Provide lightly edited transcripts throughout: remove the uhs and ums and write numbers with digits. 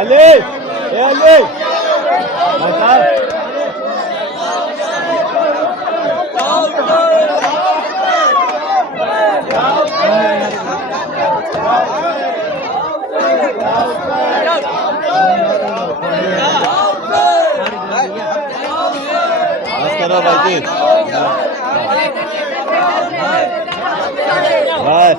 Ali, Ali, mantap. Sekarang lagi. Baik.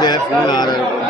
دے phone آ رہا ہے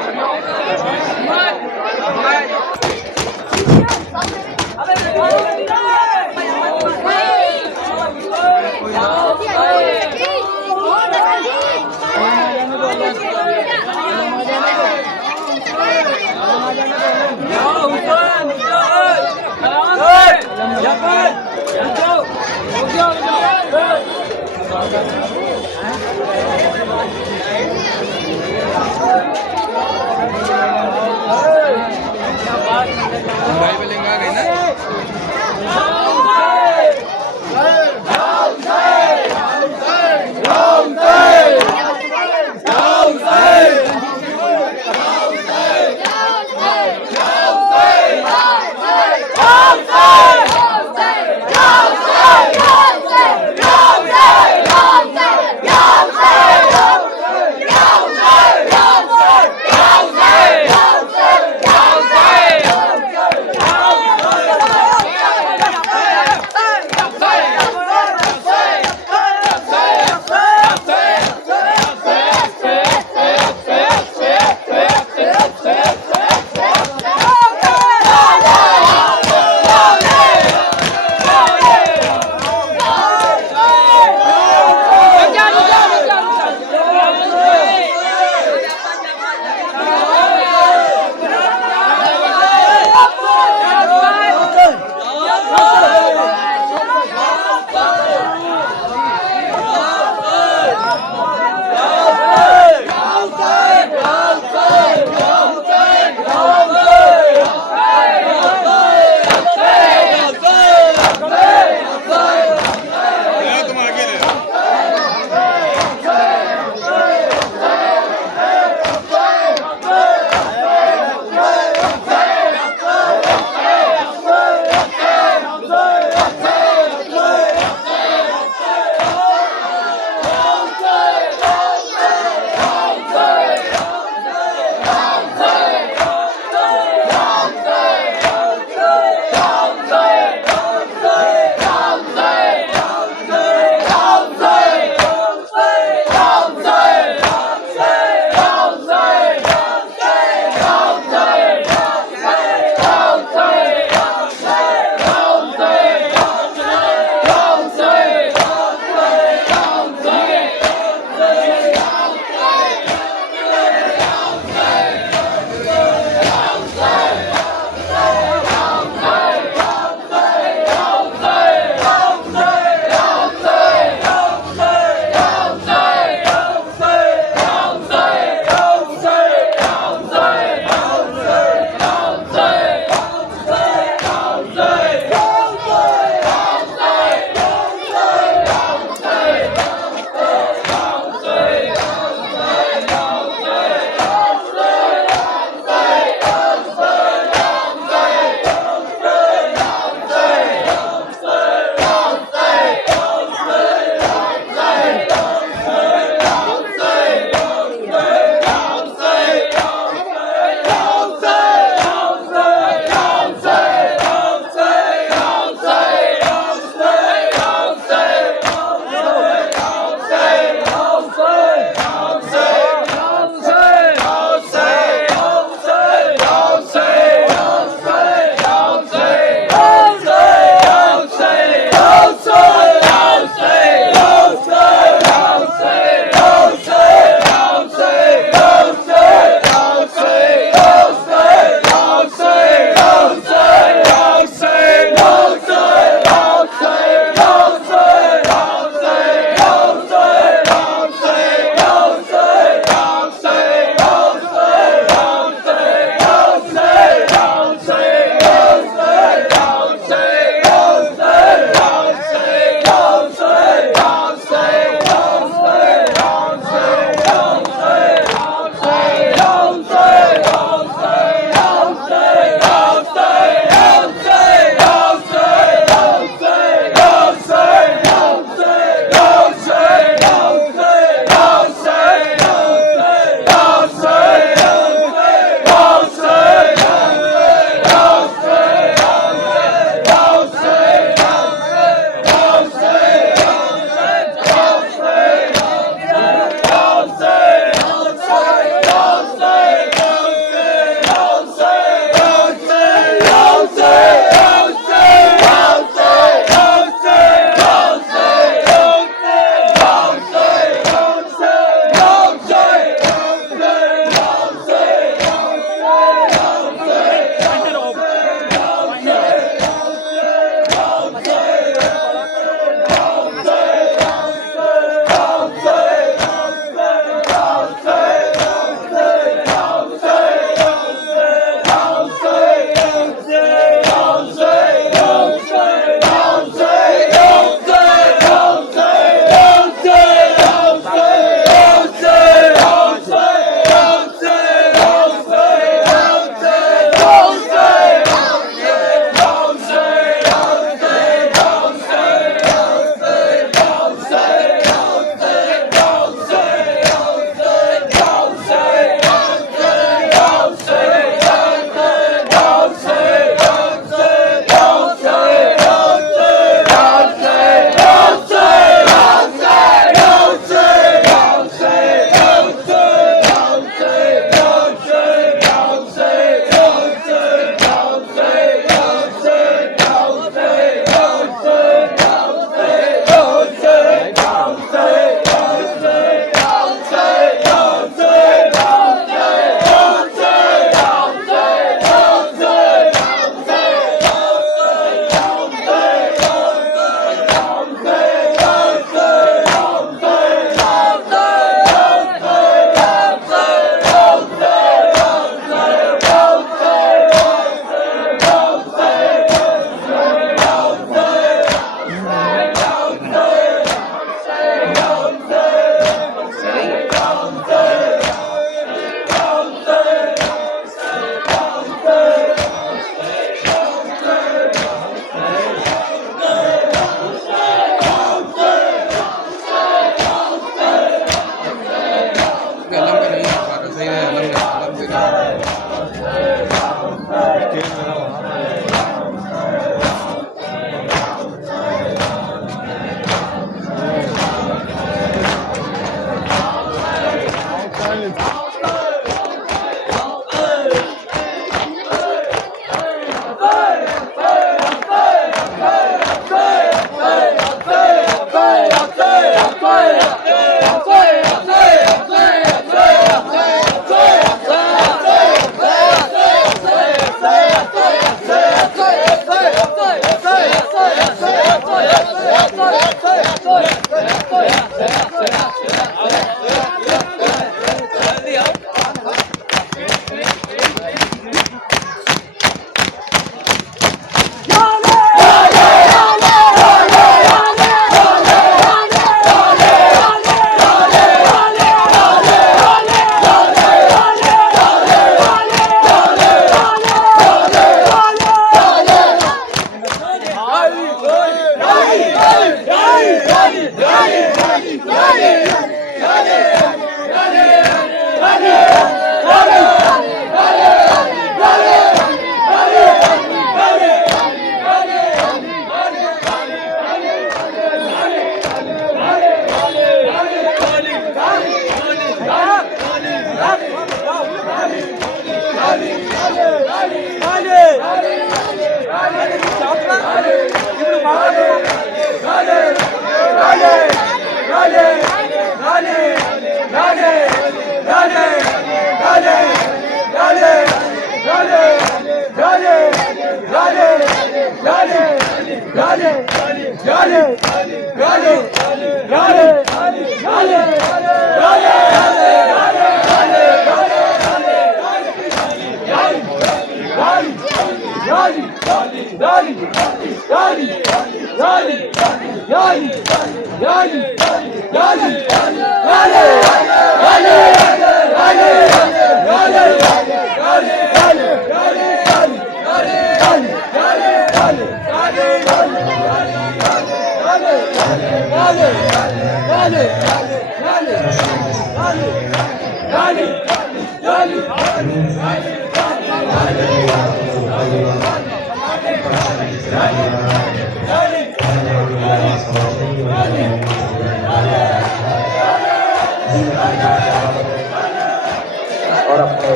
اور اپنے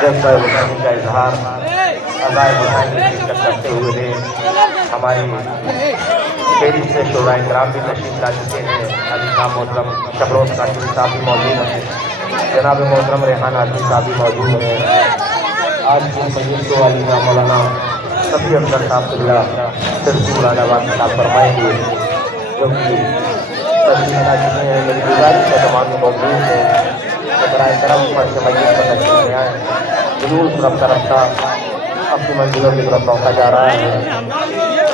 جذبہ حسینی کا اظہار عزائے حسینی کی شکل کرتے ہوئے ہماری شیری سے شورائے کرام بھی تشریف لا چکے ہیں. عزیزاں محترم شبروز قاسمی صاحب بھی موجود ہیں, جناب محترم ریحان عادلی صاحب بھی موجود ہیں. آج کی مجلس کو علیمہ مولانا صفی افضل صاحب قبلہ سرسی مراد آباد صاحب فرمائیں گے, جو کہ تشریف لا چکے ہیں. میری گزارش ہے تمام موجود ہیں کہ برائے کرم فرش مجلس پر تشریف لے آئیں. جلوس رفتہ رفتہ اپنی منزلوں کی طرف پہنچا جا رہا ہے.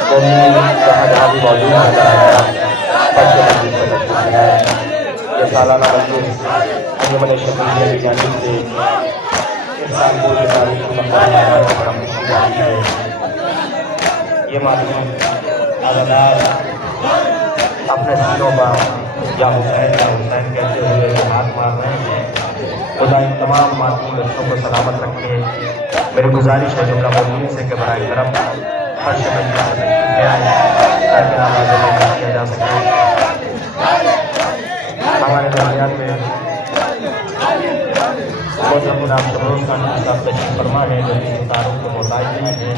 جہاں جہاں بھی موجود ہے برائے کرم فرش مجلس پر تشریف لے آئیں. یہ سالانہ مجلس انجمن شبیر کی جانب سے استنبول کی تاریخ میں منعقد کی جاتی ہے. یہ معلوم عزادار اپنے سینوں پر یا حسین کہتے ہوئے ہاتھ مار رہے ہیں. خدا ان تمام معصوم بچوں کو سلامت رکھے. میری گزارش ہے جملہ موجودین سے کہ برائے کرم فرش مجلس میں تشریف لے آئیں تاکہ نمازوں میں ادا کیا جا سکے. ہمارے درمیان میں محترم جناب شبروز قاسمی صاحب تشریف فرما ہے, جو کہ ستاروں کے محتاج نہیں ہیں.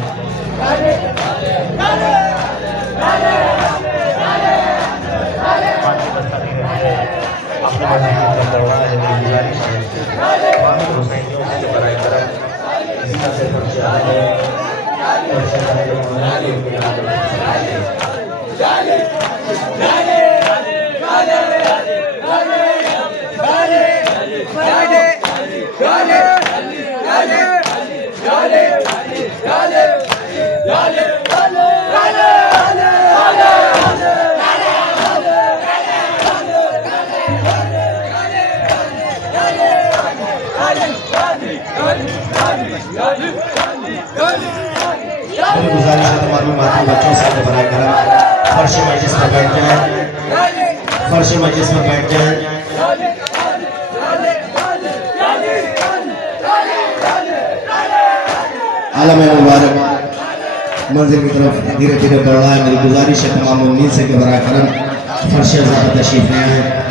اپنے مذہبی کا دوران ہے. میری گزارش ہے تمام حسینیوں سے برائے کرم اسی طرح سے فرش آئے میری گزارش ہے تمام معصوم بچوں سے کہ برائے کرم فرش مجلس میں بیٹھ جائیں. فرش مجلس میں بیٹھ جائیں. عالم مبارک منزل کی طرف دھیرے دھیرے بڑھ رہا ہے. میری گزارش ہے تمام مومنین سے کہ برائے کرم فرش ذات تشریف لے آئیں.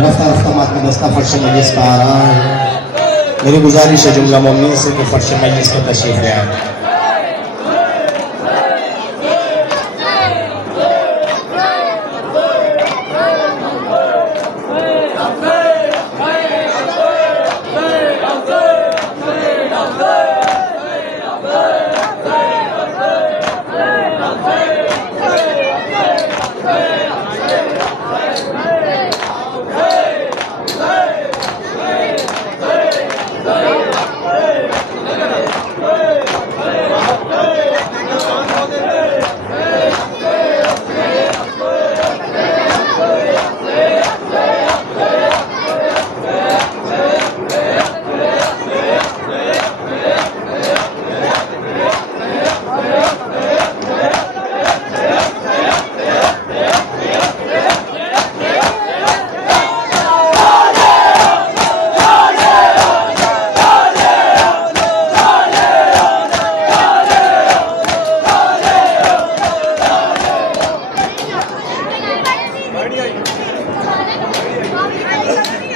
رفتہ رفتہ ماتمی دستہ فرش مجلس کا آ رہا ہے. میری گزارش ہے جملہ مومنین سے کہ فرش مجلس کو تشریف لے آئے.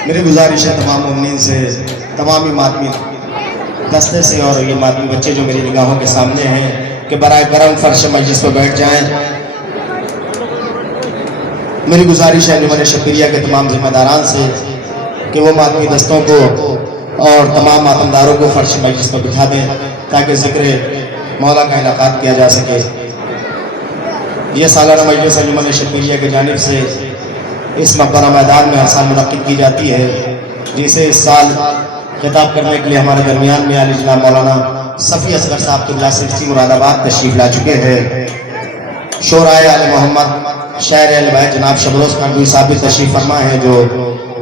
میری گزارش ہے تمام مومنین سے، تمام ماتمی دستے سے اور یہ ماتمی بچے جو میری نگاہوں کے سامنے ہیں کہ برائے کرم فرش مجلس پر بیٹھ جائیں. میری گزارش ہے انجمن شبیریہ کے تمام ذمہ داران سے کہ وہ ماتمی دستوں کو اور تمام ماتمداروں کو فرش مجلس پر بٹھا دیں تاکہ ذکر مولا کا انعقاد کیا جا سکے. یہ سالانہ مجلس انجمن شبیریہ کی جانب سے اس مقبرہ میدان میں ہر سال منعقد کی جاتی ہے، جسے اس سال خطاب کرنے کے لیے ہمارے درمیان میں عالی جناب مولانا صفی اصغر صاحب قبلہ سرسی مراد آباد تشریف لا چکے ہیں. شورائے آل محمد شاعر اہل بیت جناب شبروز کانگوئی صاحب بھی تشریف فرما ہے جو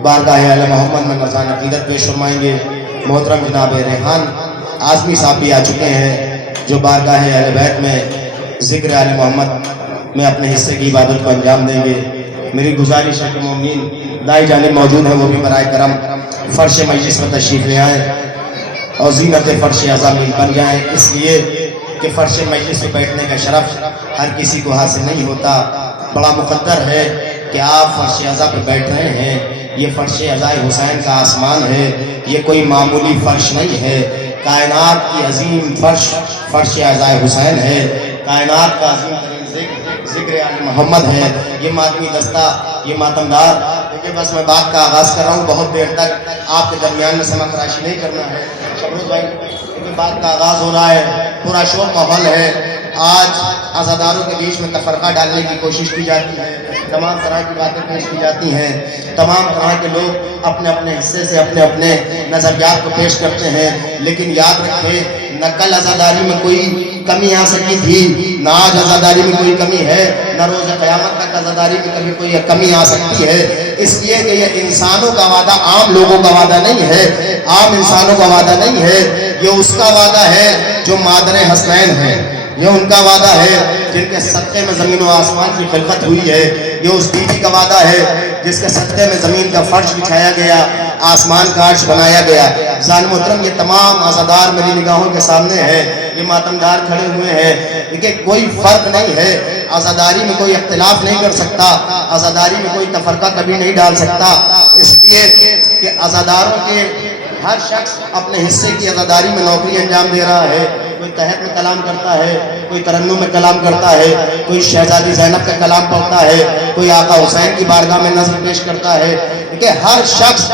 بارگاہ آل محمد میں نذران عقیدت پیش فرمائیں گے. محترم جناب ریحان اعظمی صاحب بھی آ چکے ہیں جو بارگاہ اہل بیت میں ذکر آل محمد میں اپنے حصے کی عبادت کو انجام دیں گے. میری گزارش ہے کہ مومنین دائیں جانب موجود ہیں وہ بھی برائے کرم فرش مجلس میں تشریف لے آئیں اور زینت فرش عظامی بن جائیں، اس لیے کہ فرش مجلس میں بیٹھنے کا شرف ہر کسی کو حاصل نہیں ہوتا. بڑا مقدر ہے کہ آپ فرش عظا پہ بیٹھ رہے ہیں. یہ فرش عظائے حسین کا آسمان ہے، یہ کوئی معمولی فرش نہیں ہے. کائنات کی عظیم فرش عظائے حسین ہے. کائنات کا عظیم ذکر آل محمد ہے. یہ ماتمی دستہ، یہ ماتمدار. دیکھیں بس میں بات کا آغاز کر رہا ہوں، بہت دیر تک آپ کے درمیان میں سماع فراشی نہیں کرنا ہے. شبروز بھائی دیکھیں بات کا آغاز ہو رہا ہے، پورا شور ماحول ہے. آج عزاداروں کے بیچ میں تفرقہ ڈالنے کی کوشش کی جاتی ہے، تمام طرح کی باتیں پیش کی جاتی ہیں، تمام طرح کے لوگ اپنے اپنے حصے سے اپنے اپنے نظریات کو پیش کرتے ہیں. لیکن یاد رکھیں نہ کل عزاداری میں کوئی کمی آ سکی تھی، نہ آج عزاداری میں کوئی کمی ہے، نہ روز قیامت تک عزاداری میں کبھی کوئی کمی آ سکتی ہے. اس لیے کہ یہ انسانوں کا وعدہ عام لوگوں کا وعدہ نہیں ہے، عام انسانوں کا وعدہ نہیں ہے. یہ اس کا وعدہ ہے جو مادر حسنین ہے، یہ ان کا وعدہ ہے جن کے صدقے میں زمین و آسمان کی خلقت ہوئی ہے. یہ اس بیوی کا وعدہ ہے جس کے صدقے میں زمین کا فرش بچھایا گیا، آسمان کا عرش بنایا گیا. زان محترم یہ تمام عزادار میری نگاہوں کے سامنے ہیں، یہ ماتمدار کھڑے ہوئے ہیں. دیکھیں کوئی فرق نہیں ہے، عزاداری میں کوئی اختلاف نہیں کر سکتا، عزاداری میں کوئی تفرقہ کبھی نہیں ڈال سکتا. اس لیے کہ عزاداروں کے ہر شخص اپنے حصے کی عزاداری میں نوکری انجام دے رہا ہے. کوئی تحت میں کلام کرتا ہے، کوئی ترنم میں کلام کرتا ہے، کوئی شہزادی زینب کا کلام پڑھتا ہے، کوئی آقا حسین کی بارگاہ میں نظر پیش کرتا ہے. کہ ہر شخص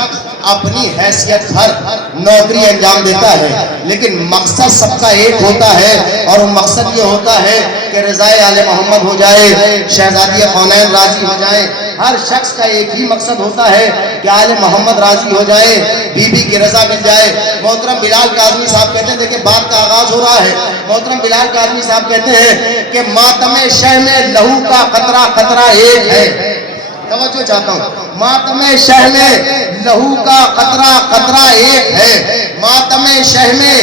اپنی حیثیت ہر نوکری انجام دیتا ہے، لیکن مقصد سب کا ایک ہوتا ہے اور وہ مقصد یہ ہوتا ہے کہ رضائے آل محمد ہو جائے، شہزادی کونین راضی ہو جائے. ہر شخص کا ایک ہی مقصد ہوتا ہے کہ آل محمد راضی ہو جائے. بی بی کی رضا مل جائے. محترم بلال کاظمی صاحب کہتے ہیں، دیکھیں بات کا آغاز ہو رہا ہے. محترم بلال کاظمی صاحب کہتے ہیں کہ ماتم شہ میں لہو کا قطرہ قطرہ ایک ہے. توجہ چاہتا ہوں، ماتم شہ میں لہو کا قطرہ قطرہ ایک ہے. ماتم شہ میں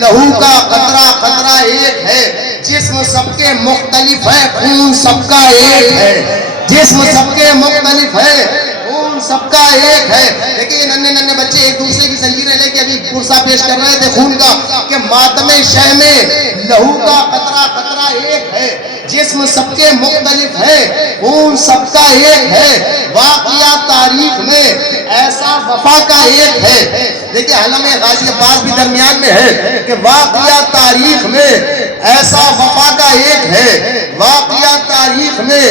لہو کا قطرہ قطرہ ایک ہے. جسم سب کے مختلف ہے، خون سب کا ایک ہے. جسم سب کے مختلف ہے، خون سب کا ایک ہے. دیکھیں ننھے ننھے بچے ایک دوسرے کی زنجیریں لے کے ابھی پرسہ پیش کر رہے تھے خون کا، کہ ماتم شہ میں لہو کا قطرہ قطرہ ایک ہے. جسم سب کے مختلف ہے، خون سب کا ایک ہے. واقعہ تاریخ میں ایسا وفا کا ایک ہے. دیکھیں علم غازی عباس بھی درمیان میں ہے کہ واقعہ تاریخ میں ایسا وفا کا ایک ہے. واقعہ تاریخ میں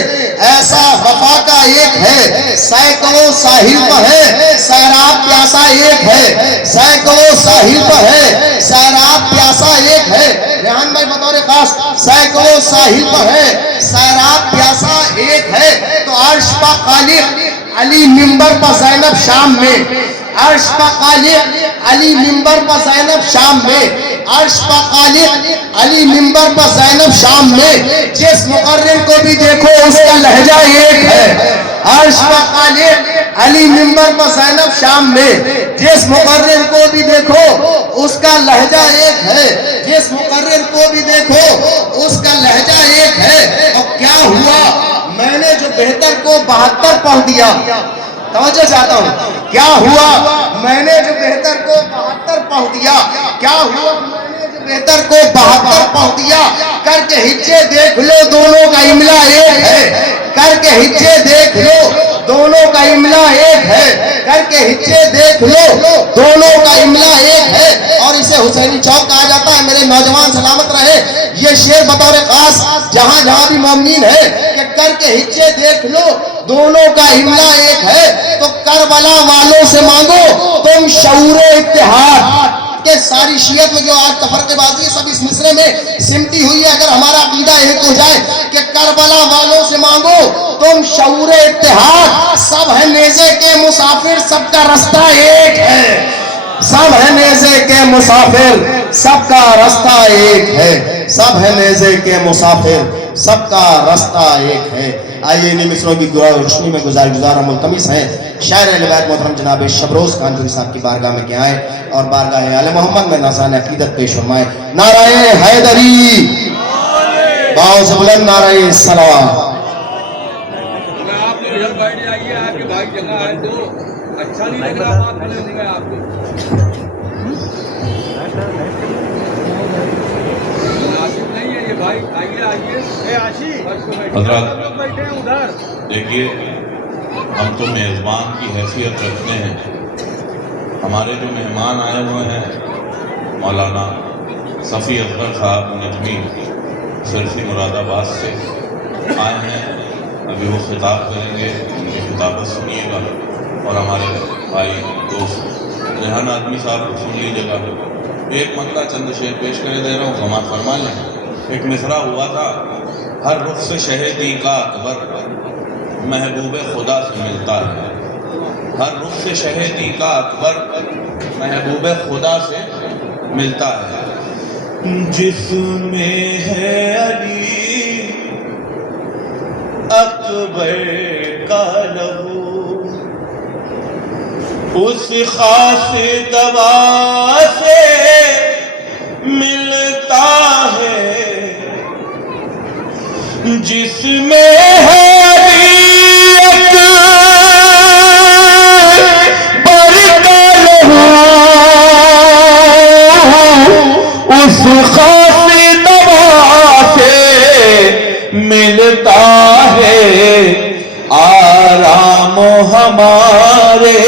ایسا وفا کا ایک ہے. سینکڑوں ساحل پر ہے، سیراب پیاسا ایک ہے. سینکڑوں ساحل پر ہے، سیراب پیاسا ایک ہے. ریحان بھائی بطور خاص، سینکڑوں ساحل پر ہے، سیراب پیاسا ایک ہے. تو عرش پا خالق علی منبر پر زینب شام میں. عرش پا خالق علی منبر پر زینب شام میں. عرش پا خالق علی منبر پر زینب شام میں. جس مقرر کو بھی دیکھو اس کا لہجہ ایک ہے. عرش پا خالق علی منبر پر زینب شام میں. جس مقرر کو بھی دیکھو اس کا لہجہ ایک ہے. جس مقرر کو بھی دیکھو اس کا لہجہ ایک ہے. اور کیا ہوا، میں نے جو بہتر کو 72 پڑھ دیا. توجہ چاہتا ہوں، کیا ہوا میں نے جو بہتر کو 72 پڑھ دیا. کیا ہوا میں نے جو بہتر کو 72 پڑھ دیا. کر کے ہجے دیکھ لو دونوں کا املا ایک ہے. کر کے ہجے دیکھ لو دونوں کا املا ایک ہے. کر کے ہجے دیکھ لو دونوں کا املا ایک ہے. اور اسے حسینی چوک کہا جاتا ہے. میرے نوجوان سلامت رہے، یہ شعر بطور خاص جہاں جہاں بھی مومنین ہے کہ کر کے ہجے دیکھ لو دونوں کا املا ایک ہے. تو کربلا والوں سے مانگو تم شعور اتحاد. کہ ساری شیعت میں جو آج تفرقے بازی ہے سب اس مصرے میں سمٹی ہوئی ہے. اگر ہمارا عقیدہ ایک ہو جائے کہ کربلا والوں سے مانگو تم شعور اتحاد. سب ہے نیزے کے مسافر، سب کا رستہ ایک ہے. سب ہے نیزے کے مسافر، سب کا رستہ ایک ہے. سب ہے نیزے کے مسافر، سب کا رستہ ایک ہے. آئیے انہیں مصروں کی روشنی میں گزار ملتمس ہیں شاعر اہل بیت محترم جناب شبروز کانجوری صاحب کی بارگاہ میں کہ آئیں اور بارگاہ آل محمد میں نذران عقیدت پیش فرمائیں. نعرہ حیدری، باؤ سے بلند نعرہ صلوات. آپ ادھر بیٹھ جائیے، آپ کے بھائی جگہ ہے تو اچھا نہیں لگ رہا. بات کھڑے ہوں گے آپ کو. آصف نہیں ہے یہ بھائی، آئیے آئیے. حضرات دیکھیے، ہم تو میزبان کی حیثیت رکھتے ہیں. ہمارے جو مہمان آئے ہوئے ہیں مولانا صفی اکبر صاحب نجمی سرسی مراد آباد سے آئے ہیں. ابھی وہ خطاب کریں گے، ان کی خطابت سنیے گا. اور ہمارے بھائی دوست ریحان آدمی صاحب کو سن لیجیے گا. ایک منقع چند شعر پیش کرے دے رہا ہوں، سماعت فرما لیں. ایک مصرع ہوا تھا، ہر رخ سے شہدی کا اکبر محبوب خدا سے ملتا ہے. ہر رخ سے شہدی کا اکبر محبوب خدا سے ملتا ہے. جس میں ہے علی اکبر کا لہو، اس خاص دوا سے ملتا ہے. جس میں ہے علی اکبر کا لہو، اس خاص دوا سے ملتا ہے. آرام ہمارے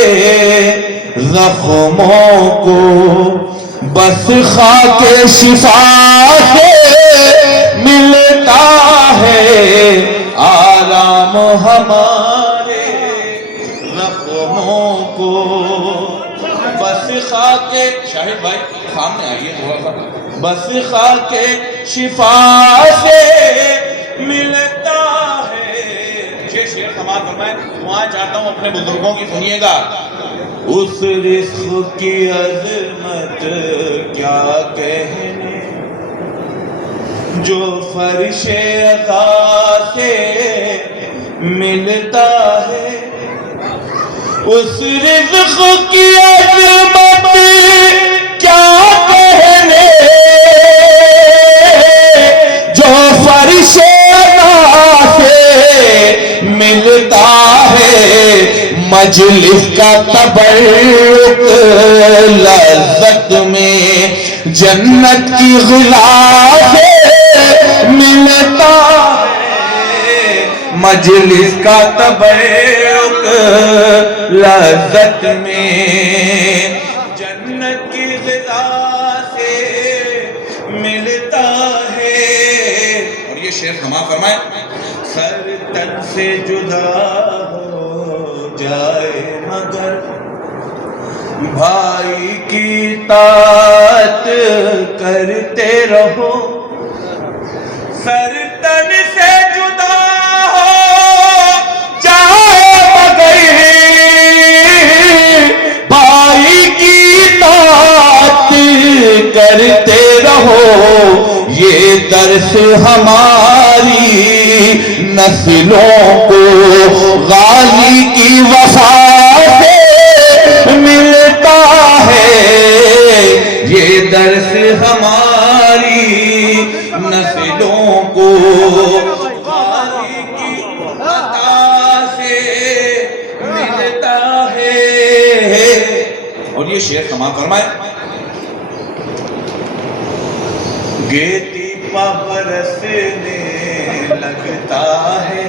زخموں کو بس خاک شفا سے ملتا ہے. آرام ہمارے زخموں کو بس خاک، شاہد بھائی سامنے آئیے تھوڑا سا، بس خاک شفا سے ملتا ہے. یہ شعر سماعت فرمائیں. دعائیں چاہتا ہوں اپنے بزرگوں کی سنیے گا. اس رزق کی عظمت کیا کہنے جو فرش عطا سے ملتا ہے اس رزق کی عظمت کیا کہنے جو فرش عطا سے ملتا ہے مجلس کا تبرک لذت میں جنت کی غذا سے ملتا ہے مجلس کا تبرک لذت میں جنت کی غذا سے ملتا ہے. اور یہ شعر سما فرمائے سر تن سے جدا جائے مگر بھائی کی اطاعت کرتے رہو سر تن سے جدا ہو جائے مگر بھائی کی اطاعت کرتے رہو یہ درس ہماری نسلوں کو غازی کی وفا سے ملتا ہے یہ درس ہماری نسلوں کو غازی کی وفا سے ملتا ہے. اور یہ شعر سما فرمائے گیتی پا برسنے لگتا ہے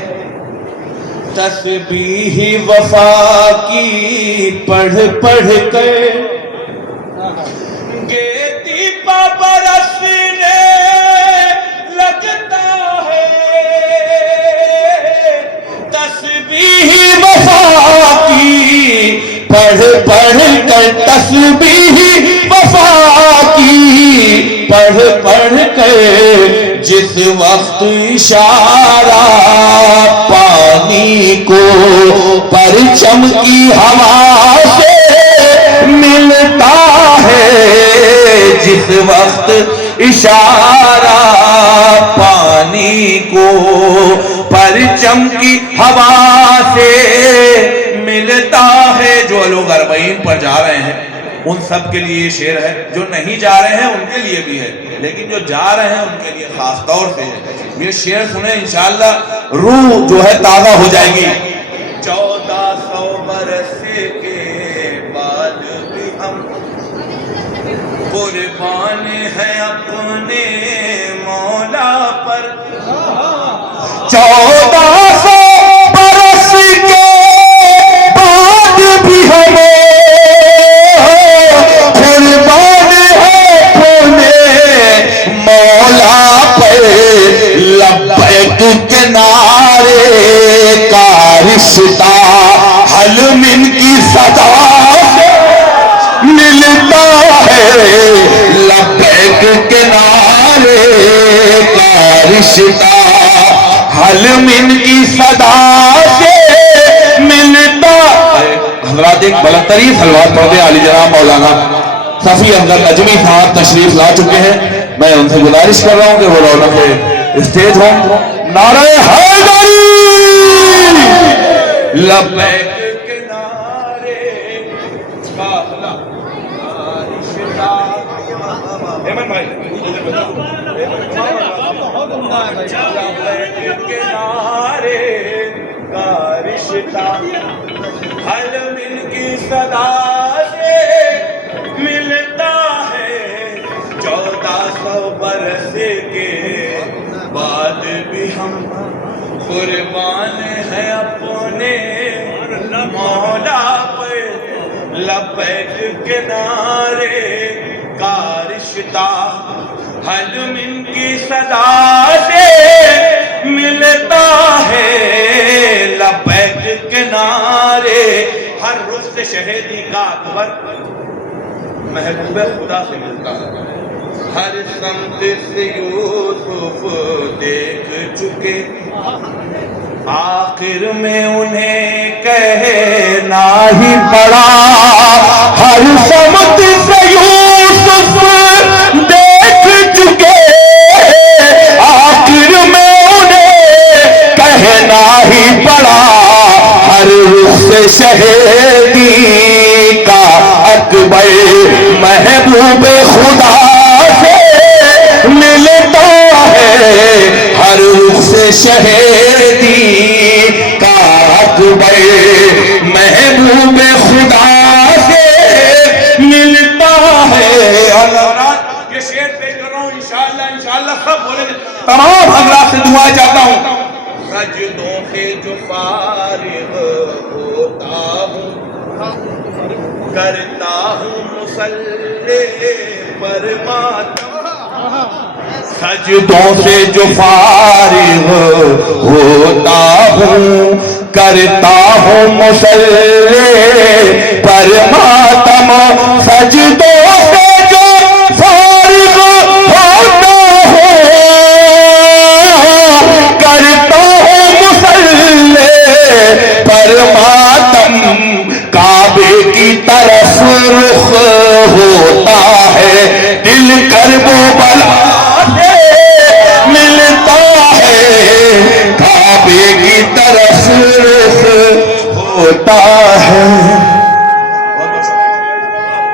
تسبیح وفا کی پڑھ پڑھ کر گیتی پا برسنے لگتا ہے تسبیح وفا کی پڑھ پڑھ کر تسبیح وفا کی پڑھ پڑھ کر جس وقت اشارہ پانی کو پرچم کی ہوا سے ملتا ہے جس وقت اشارہ پانی کو پرچم کی ہوا سے ملتا ہے. جو لوگ اربعین پر جا رہے ہیں ان سب کے لیے یہ شعر ہے جو نہیں جا رہے ہیں ان کے لیے بھی ہے لیکن جو جا رہے ہیں ان کے لیے خاص طور سے ہے. یہ شعر سنیں انشاءاللہ روح جو ہے تازہ ہو جائے گی. 1400 برس کے بعد بھی ہم قربان ہیں اپنے مولا پر 1400 برس کے بعد بھی ہم قربان ہیں اپنے مولا پر لبیک کے نعرے کا رشتہ حل من کی صدا سے ملتا ہے لبیک کے نعرے کا رشتہ حل من کی صدا سے ملتا ہے. حضرات ایک بلند ترین صلوات پڑھتے علی جناب مولانا صفی افضل نجمی صاحب تشریف لا چکے ہیں. میں ان سے گزارش کر رہا ہوں کہ وہ رونق اسٹیج ہوں. نعرہ حیدری لبیک کے نعرے کا رشتہ ایمن بھائی لبیک کے نعرے کا رشتہ حل من کی صدا سے ملتا ہے 1400 برس کے بعد بھی ہم قربان ہیں اپنے مولا پر لبیک کے نعرے کا رشتہ حل من کی صدا سے ملتا ہے لبیک کے نعرے. ہر رخ شہیدی کا اکبر محبوب خدا سے ملتا ہے. ہر سمت سے یوسف دیکھ چکے آخر میں انہیں کہنا ہی پڑا، ہر سمت سے یوسف دیکھ چکے، آخر میں انہیں کہنا ہی پڑا، ہر رخ سے شہیدی کا اکبر محبوب خدا سے ملتا ہے، ہر رخ سے شہیدی کا اکبر محبوب خدا سے ملتا ہے۔ یہ شعر پیش کر رہا ہوں، انشاءاللہ سب بولے گے، تمام حضرات سے دعائیں چاہتا ہوں۔ سجدوں سے جو فارغ ہوتا ہوں، کرتا ہوں مصلی پر ماتم، سجدوں سے جو فارغ ہوتا ہوں، کرتا ہوں مصلی پر ماتم، سجدوں سے جو فارغ ہوتا ہوں، کرتا ہوں مصلی پر ماتم، کعبے کی طرف رخ ہوتا ہے، دل کرب و بلا سے ملتا ہے، کعبے کی طرف رخ ہوتا ہے۔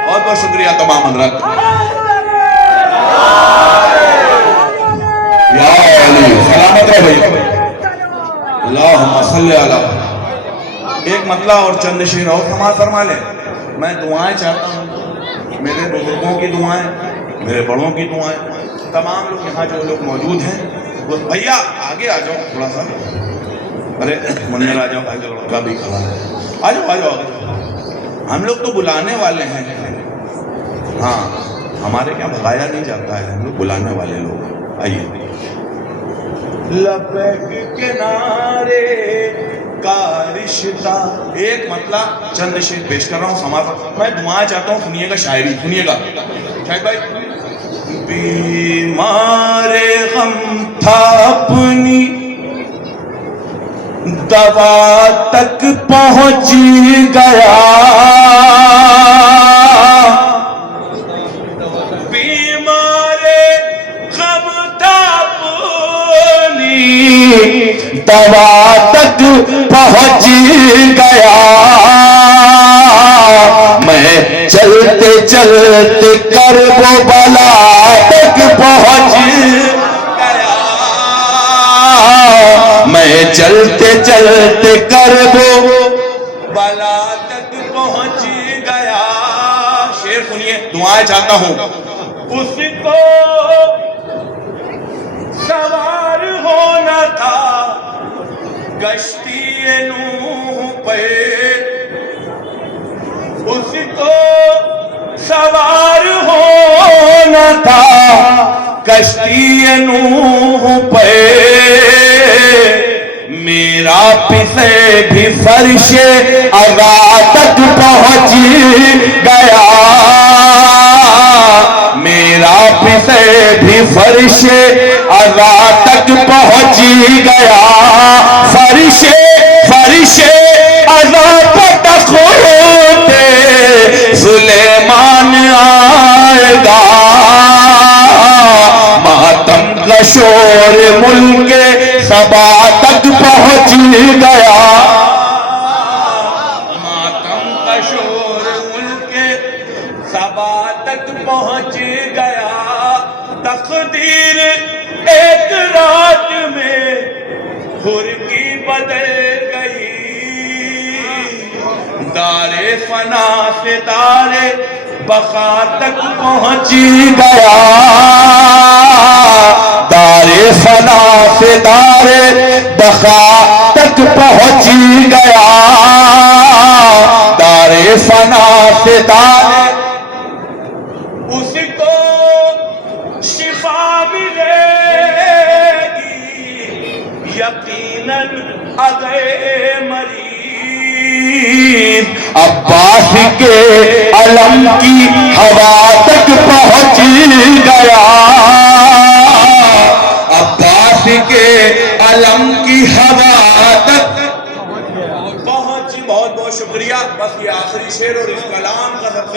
بہت بہت شکریہ تمام حضرات۔ یا علی سلامت رہے بھائی، اللہم صلی علی۔ ایک مطلع اور چند شعر اور سماعت فرما لیں۔ میں دعائیں چاہتا ہوں، میرے بزرگوں کی دعائیں، میرے بڑوں کی دعائیں، تمام لوگ یہاں جو لوگ موجود ہیں، وہ بھیا آگے آ جاؤ تھوڑا سا، ارے منیر آ جاؤ، بھائی کا لڑکا بھی کھڑا ہے، آ جاؤ آ جاؤ، ہم لوگ تو بلانے والے ہیں، ہاں ہمارے کیا بھگایا نہیں جاتا ہے، ہم لوگ بلانے والے لوگ ہیں، آئیے۔ لبیک کنارے کا رشتہ، ایک مطلع چند شعر پیش کر رہا ہوں، سماعت میں دعائیں چاہتا ہوں، سنیے گا شاعری، سنیے گا شاہد بھائی۔ بیمار غم تھا اپنی دوا تک پہنچ گیا، بیمار غم تھا اپنی دوا تک پہنچ گیا، میں چلتے چلتے کرب و بلا تک پہنچ گیا، میں چلتے چلتے کرب و بلا تک پہنچ گیا۔ شعر سنیے، دعائیں چاہتا ہوں۔ اس کو سوار ہونا تھا کشتی نوح پہ، اس کو سوار ہونا تھا کشتی نوح پہ، میرا پسے بھی فرش عزا تک پہنچ گیا، میرا پسے بھی فرش عزا تک پہنچ گیا، فرش عزا تک ہوتے سلیمان آئے گا، ماتم کا شور ملک سبا تک پہنچ گیا، ماتم کا شور ملک سبا تک پہنچ گیا، تقدیر ایک رات میں حر کی بدل گئی، دارے فنا سے دارے بقا تک پہنچ گیا، دارے فنا سے دارے بقا تک پہنچ گیا، دارے فنا سے دارے، اس کو شفا ملے گی یقیناً اگر مریض، عباس کے علم کی ہوا تک پہنچ گیا، عباس کے علم کی ہوا تک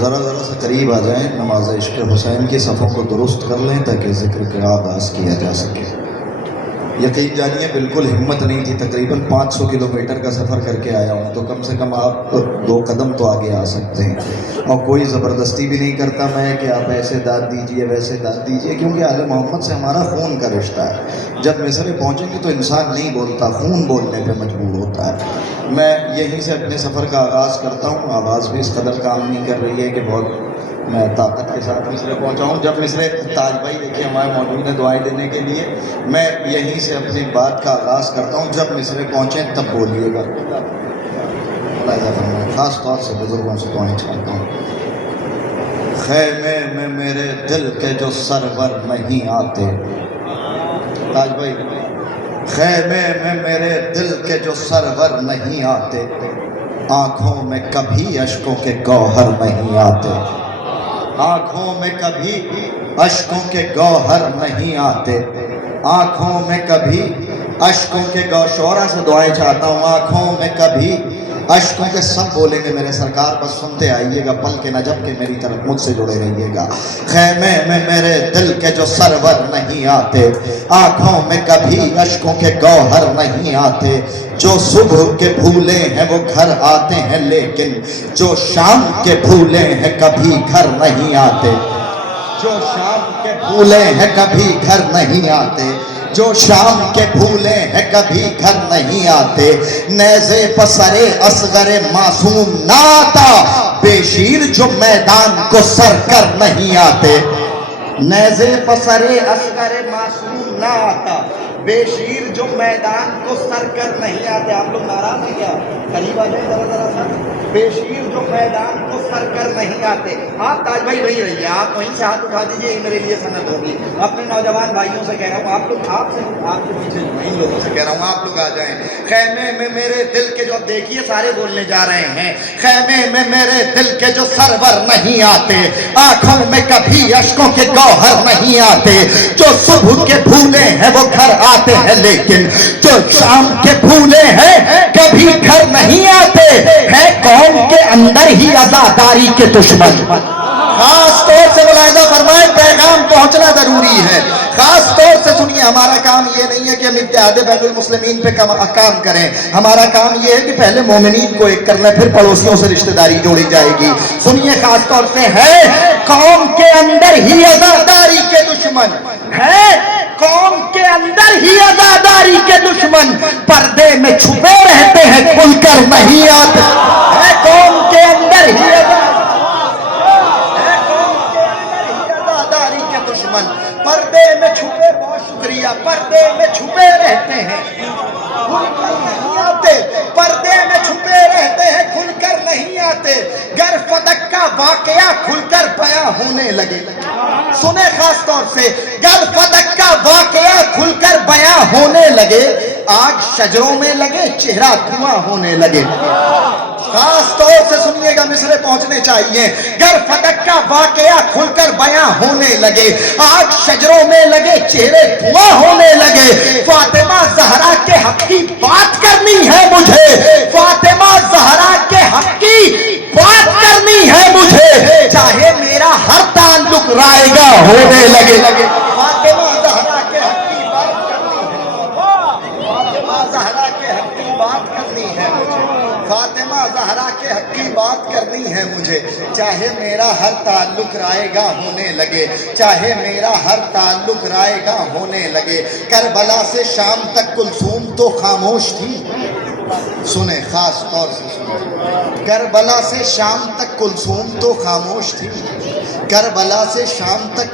ذرا سے قریب آ جائیں، نماز عشق حسین کی صفوں کو درست کر لیں تاکہ ذکر کا آغاز کیا جا سکے۔ یقین جانیے بالکل ہمت نہیں تھی، تقریباً 500 کلومیٹر کا سفر کر کے آیا ہوں، تو کم سے کم آپ 2 قدم تو آگے آ سکتے ہیں، اور کوئی زبردستی بھی نہیں کرتا میں کہ آپ ایسے داد دیجئے ویسے داد دیجئے، کیونکہ آل محمد سے ہمارا خون کا رشتہ ہے۔ جب مصر پہنچیں گے تو انسان نہیں بولتا، خون بولنے پہ مجبور ہوتا ہے۔ میں یہیں سے اپنے سفر کا آغاز کرتا ہوں۔ آواز بھی اس قدر کام نہیں کر رہی ہے کہ بہت میں طاقت کے ساتھ مصر پہنچا ہوں۔ جب مصر تاج بھائی دیکھیے ہمارے موجود ہیں دعائیں دینے کے لیے، میں یہیں سے اپنی بات کا آغاز کرتا ہوں۔ جب مصر پہنچیں تب بولیے گا، خاص طور سے بزرگوں سے دعائیں چاہتا ہوں۔ خیمے میں میرے دل کے جو سرور نہیں آتے، تاج بھائی، خیمے میں میرے دل کے جو سرور نہیں آتے، آنکھوں میں کبھی اشکوں کے گوہر نہیں آتے، آنکھوں میں کبھی اشکوں کے گوہر نہیں آتے، آنکھوں میں کبھی اشکوں کے شعرا سے دعائیں چاہتا ہوں۔ آنکھوں میں کبھی اشکوں کے سب بولیں گے میرے سرکار، بس سنتے آئیے گا، پل کے نہ جب کے میری طرف مجھ سے جڑے رہیے گا۔ خیمے میں میرے دل کے جو سرور نہیں آتے، آنکھوں میں کبھی اشکوں کے گوہر نہیں آتے، جو صبح کے بھولے ہیں وہ گھر آتے ہیں، لیکن جو شام کے بھولے ہیں کبھی گھر نہیں آتے، جو شام کے بھولے ہیں کبھی گھر نہیں آتے، جو شام کے بھولے ہیں کبھی گھر نہیں آتے، نیزے پسرے اصغر معصوم نہ آتا، بے شیر جو میدان کو سر کر نہیں آتے، نیزے پسرے اصغر معصوم نہ آتا، بے شیر جو میدان کو سر کر نہیں آتے۔ آپ لوگ ناراض ہیں کیا؟ قریب آ جائیں ذرا سا۔ بے شیر جو میدان کو سر کر نہیں آتے۔ آپ تاج بھائی وہیں رہیے، آپ وہیں سے ہاتھ اٹھا دیجیے، یہ میرے لیے سند ہوگی۔ اپنے نوجوان بھائیوں سے کہہ رہا ہوں، آپ لوگ آپ کے پیچھے ان لوگوں سے کہہ رہا ہوں، آپ لوگ آ جائیں۔ خیمے میں میرے دل کے جو، اب دیکھیے سارے بولنے جا رہے ہیں، خیمے میں میرے دل کے جو سرور نہیں آتے، آنکھوں میں کبھی اشکوں کے گوہر نہیں آتے، جو صبح کے بھولے ہیں وہ گھر آتے ہیں، لیکن جو شام کے بھولے ہیں کبھی گھر نہیں آتے، ہے قوم کے اندر ہی عزاداری کے دشمن۔ خاص طور سے ملاحظہ فرمائیں، پیغام پہنچنا ضروری ہے۔ خاص طور سے سنیے، ہمارا کام یہ نہیں ہے کہ ہم اتحاد بین المسلمین پہ کام کریں، ہمارا کام یہ ہے کہ پہلے مومنین کو ایک کر لیں، پھر پڑوسیوں سے رشتہ داری جوڑی جائے گی۔ سنیے، خاص طور سے ہے قوم کے اندر ہی عزاداری کے دشمن، ہے قوم کے اندر ہی عزاداری کے دشمن، پردے میں چھپے رہتے ہیں کھل کر نہیں آتے، ہے قوم کے اندر ہی عزاداری کے دشمن، پردے میں چھپے، بہت شکریہ، پردے میں چھپے رہتے ہیں کھل کر نہیں آتے، پردے میں چھپے رہتے ہیں کھل کر نہیں آتے، گر فدق کا واقعہ کھل کر بیاں ہونے لگے۔ سنیں خاص طور سے، گر فدق کا واقعہ کھل کر بیاں ہونے لگے، آگ شجروں میں لگے، چہرہ دھواں ہونے لگے۔ خاص طور سے سنیے گا، مصر پہنچنے چاہیے۔ گر فتح کا واقعہ کھل کر بیاں ہونے لگے، آگ شجروں میں لگے، چہرے دھواں ہونے لگے۔ فاطمہ زہرا کے حق کی بات کرنی ہے مجھے، فاطمہ زہرا کے حق کی بات کرنی ہے مجھے، چاہے میرا ہر تعلق رائے گا ہونے لگے۔ فاطمہ زہرا کے حق کی بات کرنی ہے، فاطمہ زہرا کے حق کی بات کرنی ہے مجھے، فاطمہ زہرا کے حق کی بات کرنی ہے مجھے، چاہے میرا ہر تعلق رائے گا ہونے لگے، چاہے میرا ہر تعلق رائے گا ہونے لگے۔ کربلا سے شام تک کلثوم تو خاموش تھی، سنیں خاص طور سے سنیں، کربلا سے شام تک کلثوم تو خاموش تھی، کربلا سے شام تک